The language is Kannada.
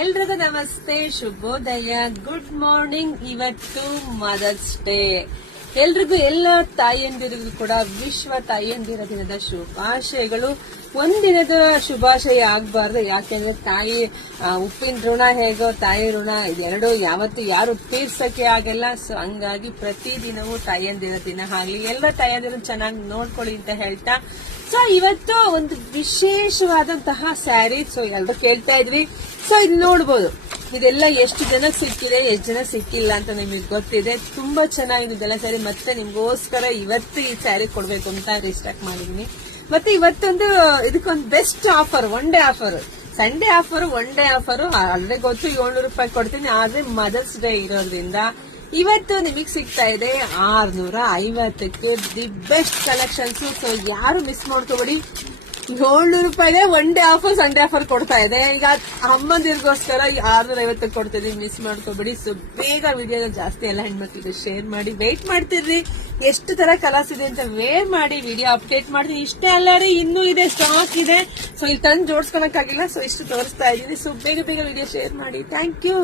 ಎಲ್ರಿಗೂ ನಮಸ್ತೆ, ಶುಭೋದಯ, ಗುಡ್ ಮಾರ್ನಿಂಗ್. ಇವತ್ತು ಮದರ್ಸ್ ಡೇ. ಎಲ್ರಿಗೂ ಎಲ್ಲ ತಾಯಿಯಂದಿರಿಗೂ ಕೂಡ ವಿಶ್ವ ತಾಯಿಯಂದಿರ ದಿನದ ಶುಭಾಶಯಗಳು. ಒಂದಿನದ ಶುಭಾಶಯ ಆಗ್ಬಾರ್ದು, ಯಾಕೆಂದ್ರೆ ತಾಯಿ ಉಪ್ಪಿನ ಋಣ ಹೇಗೋ ತಾಯಿ ಋಣ ಇದೆರಡು ಯಾವತ್ತು ಯಾರು ತೀರ್ಸಕ್ಕೆ ಆಗಲ್ಲ. ಸೊ ಹಂಗಾಗಿ ಪ್ರತಿದಿನವೂ ತಾಯಿಯಂದಿರ ದಿನ ಆಗ್ಲಿ, ಎಲ್ಲ ತಾಯಿಯಂದಿರ ಚೆನ್ನಾಗಿ ನೋಡ್ಕೊಳ್ಳಿ ಅಂತ ಹೇಳ್ತಾ, ಸೊ ಇವತ್ತು ಒಂದು ವಿಶೇಷವಾದಂತಹ ಸ್ಯಾರಿ. ಸೊ ಎಲ್ಲರೂ ಕೇಳ್ತಾ ಇದ್ವಿ. ಸೊ ಇದು ನೋಡ್ಬೋದು, ಇದೆಲ್ಲ ಎಷ್ಟು ಜನಕ್ಕೆ ಸಿಕ್ಕಿದೆ, ಎಷ್ಟು ಜನ ಸಿಕ್ಕಿಲ್ಲ ಅಂತ ನಿಮಗೆ ಗೊತ್ತಿದೆ. ತುಂಬಾ ಚೆನ್ನಾಗಿದೆ ಇದೆಲ್ಲ ಸ್ಯಾರಿ. ಮತ್ತೆ ನಿಮ್ಗೋಸ್ಕರ ಇವತ್ತು ಈ ಸ್ಯಾರಿ ಕೊಡ್ಬೇಕು ಅಂತ ರಿಸ್ಟಾಕ್ ಮಾಡಿದೀನಿ. ಮತ್ತೆ ಇವತ್ತೊಂದು ಇದಕ್ಕೊಂದು best offer, one day offer, Sunday offer, one day offer. Already ಗೊತ್ತು 700 ರೂಪಾಯಿ ಕೊಡ್ತೀನಿ. ಆದ್ರೆ ಮದರ್ಸ್ ಡೇ ಇರೋದ್ರಿಂದ ಇವತ್ತು ನಿಮಗೆ ಸಿಗ್ತಾ ಇದೆ 650ಕ್ಕೆ ದಿ ಬೆಸ್ಟ್ ಕಲೆಕ್ಷನ್ಸ್. ಸೊ ಯಾರು ಮಿಸ್ ಮಾಡ್ಕೋಬೇಡಿ. 700 ರೂಪಾಯಿಗೆ one day offer, Sunday offer ಕೊಡ್ತಾ ಇದೆ. ಈಗ ಅಮ್ಮಂದಿರ್ಗೋಸ್ಕರ 650 ಕೊಡ್ತಿದೀವಿ, ಮಿಸ್ ಮಾಡ್ಕೋಬೇಡಿ. ಸೊ ಬೇಗ ವಿಡಿಯೋ ಜಾಸ್ತಿ ಎಲ್ಲ ಹೆಣ್ಮಕ್ಳಿಗೆ ಶೇರ್ ಮಾಡಿ, ವೇಟ್ ಮಾಡ್ತಿರ್ರಿ. ಎಷ್ಟು ತರ ಕಲರ್ಸ್ ಇದೆ ಅಂತ ವೇರ್ ಮಾಡಿ ವಿಡಿಯೋ ಅಪ್ಡೇಟ್ ಮಾಡ್ತೀನಿ. ಇಷ್ಟೇ ಅಲ್ಲ ರೀ, ಇನ್ನೂ ಇದೆ, ಸ್ಟಾಕ್ ಇದೆ. ಸೊ ಇಲ್ಲಿ ತಂದು ಜೋಡಿಸ್ಕೊಳಕ್ಕಾಗಿಲ್ಲ, ಸೊ ಇಷ್ಟು ತೋರಿಸ್ತಾ ಇದ್ದೀನಿ. ಸೊ ಬೇಗ ಬೇಗ ವಿಡಿಯೋ ಶೇರ್ ಮಾಡಿ. Thank you.